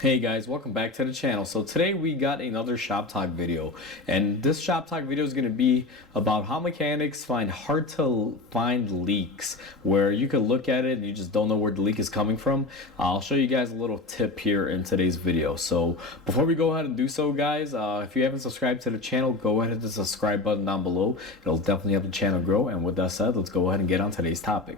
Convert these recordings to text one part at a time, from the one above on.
Hey guys, welcome back to the channel. So today we got another shop talk video, and this shop talk video is going to be about how mechanics find hard to find leaks where you can look at it and you just don't know where the leak is coming from. I'll show you guys a little tip here in today's video. So before we go ahead and do so, guys, if you haven't subscribed to the channel, go ahead and hit the subscribe button down below. It'll definitely help the channel grow. And with that said, let's go ahead and get on today's topic.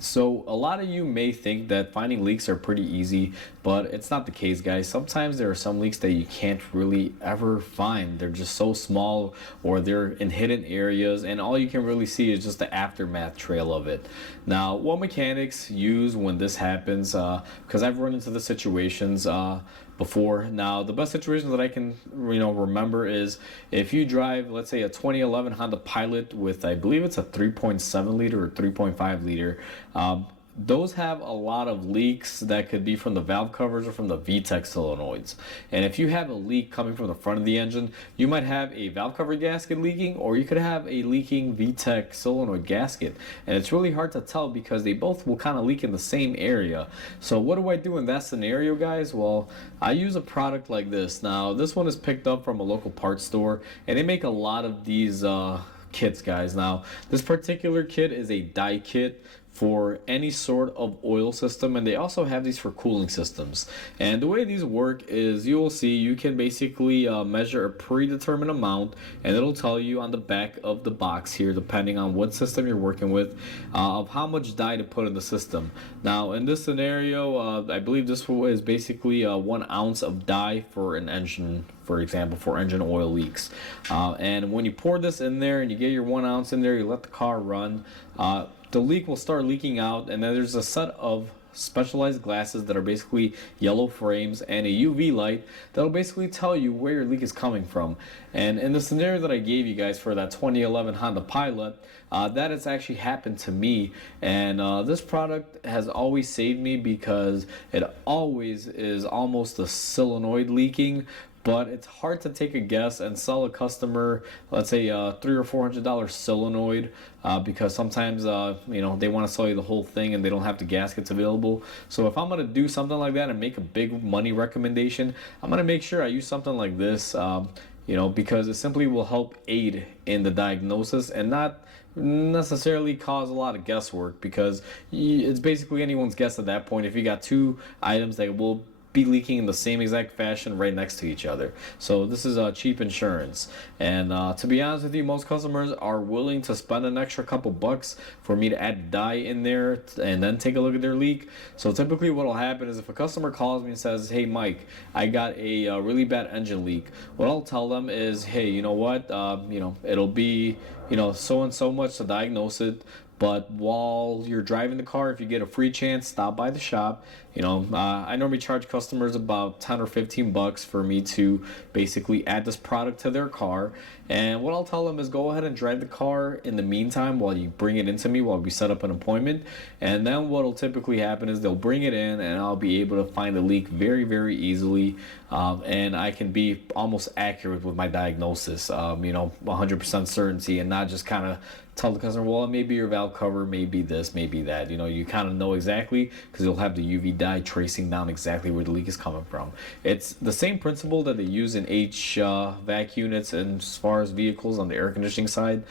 So a lot of you may think that finding leaks are pretty easy, but it's not the case, guys. Sometimes there are some leaks that you can't really ever find. They're just so small, or they're in hidden areas, and all you can really see is just the aftermath trail of it. Now, what mechanics use when this happens, because I've run into the situations before. Now, the best situation that I can remember is if you drive, let's say, a 2011 Honda Pilot with, I believe it's a 3.7 liter or 3.5 liter. Those have a lot of leaks that could be from the valve covers or from the VTEC solenoids. And if you have a leak coming from the front of the engine, you might have a valve cover gasket leaking, or you could have a leaking VTEC solenoid gasket. And it's really hard to tell because they both will kind of leak in the same area. So what do I do in that scenario, guys? Well, I use a product like this. Now, this one is picked up from a local parts store, and they make a lot of these kits, guys. Now, this particular kit is a dye kit for any sort of oil system, and they also have these for cooling systems. And the way these work is, you will see you can basically measure a predetermined amount, and it'll tell you on the back of the box here, depending on what system you're working with, of how much dye to put in the system. Now, in this scenario, I believe this is basically 1 ounce of dye for an engine, for example, for engine oil leaks. And when you pour this in there and you get your 1 ounce in there, you let the car run, the leak will start leaking out, and then there's a set of specialized glasses that are basically yellow frames and a UV light that'll basically tell you where your leak is coming from. And in the scenario that I gave you guys for that 2011 Honda Pilot, that has actually happened to me, and this product has always saved me because it always is almost a solenoid leaking. But it's hard to take a guess and sell a customer, let's say, a $300 or $400 solenoid, because sometimes they want to sell you the whole thing and they don't have the gaskets available. So if I'm gonna do something like that and make a big money recommendation, I'm gonna make sure I use something like this, because it simply will help aid in the diagnosis and not necessarily cause a lot of guesswork, because it's basically anyone's guess at that point if you got two items that will be leaking in the same exact fashion right next to each other. So this is cheap insurance, and to be honest with you, most customers are willing to spend an extra couple bucks for me to add dye in there and then take a look at their leak. So typically what will happen is if a customer calls me and says, hey Mike, I got a really bad engine leak, what I'll tell them is, hey, you know what, it'll be so and so much to diagnose it, but while you're driving the car, if you get a free chance, stop by the shop. I normally charge customers about 10 or 15 bucks for me to basically add this product to their car. And what I'll tell them is go ahead and drive the car in the meantime while you bring it into me, while we set up an appointment. And then what will typically happen is they'll bring it in and I'll be able to find the leak very, very easily. And I can be almost accurate with my diagnosis, 100% certainty, and not just kind of tell the customer, well, maybe your valve cover, maybe this, maybe that. You kind of know exactly because you'll have the UV dye tracing down exactly where the leak is coming from. It's the same principle that they use in HVAC units, and as far as vehicles on the air conditioning side,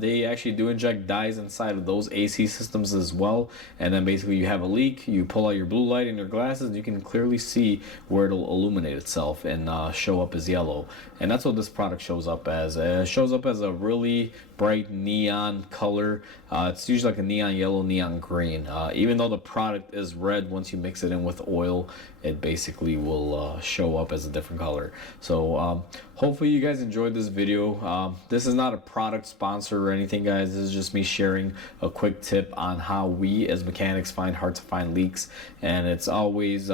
they actually do inject dyes inside of those AC systems as well. And then basically you have a leak, you pull out your blue light in your glasses, and you can clearly see where it'll illuminate itself and show up as yellow. And that's what this product shows up as. It shows up as a really bright neon color. It's usually like a neon yellow, neon green. Even though the product is red, once you mix it in with oil, it basically will show up as a different color. So hopefully you guys enjoyed this video. This is not a product sponsor or anything, guys. This is just me sharing a quick tip on how we as mechanics find hard to find leaks, and it's always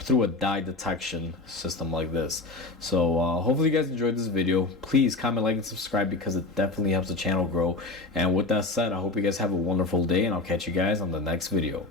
through a dye detection system like this. So hopefully you guys enjoyed this video. Please comment, like, and subscribe because it definitely helps the channel grow. And with that said, I hope you guys have a wonderful day, and I'll catch you guys on the next video.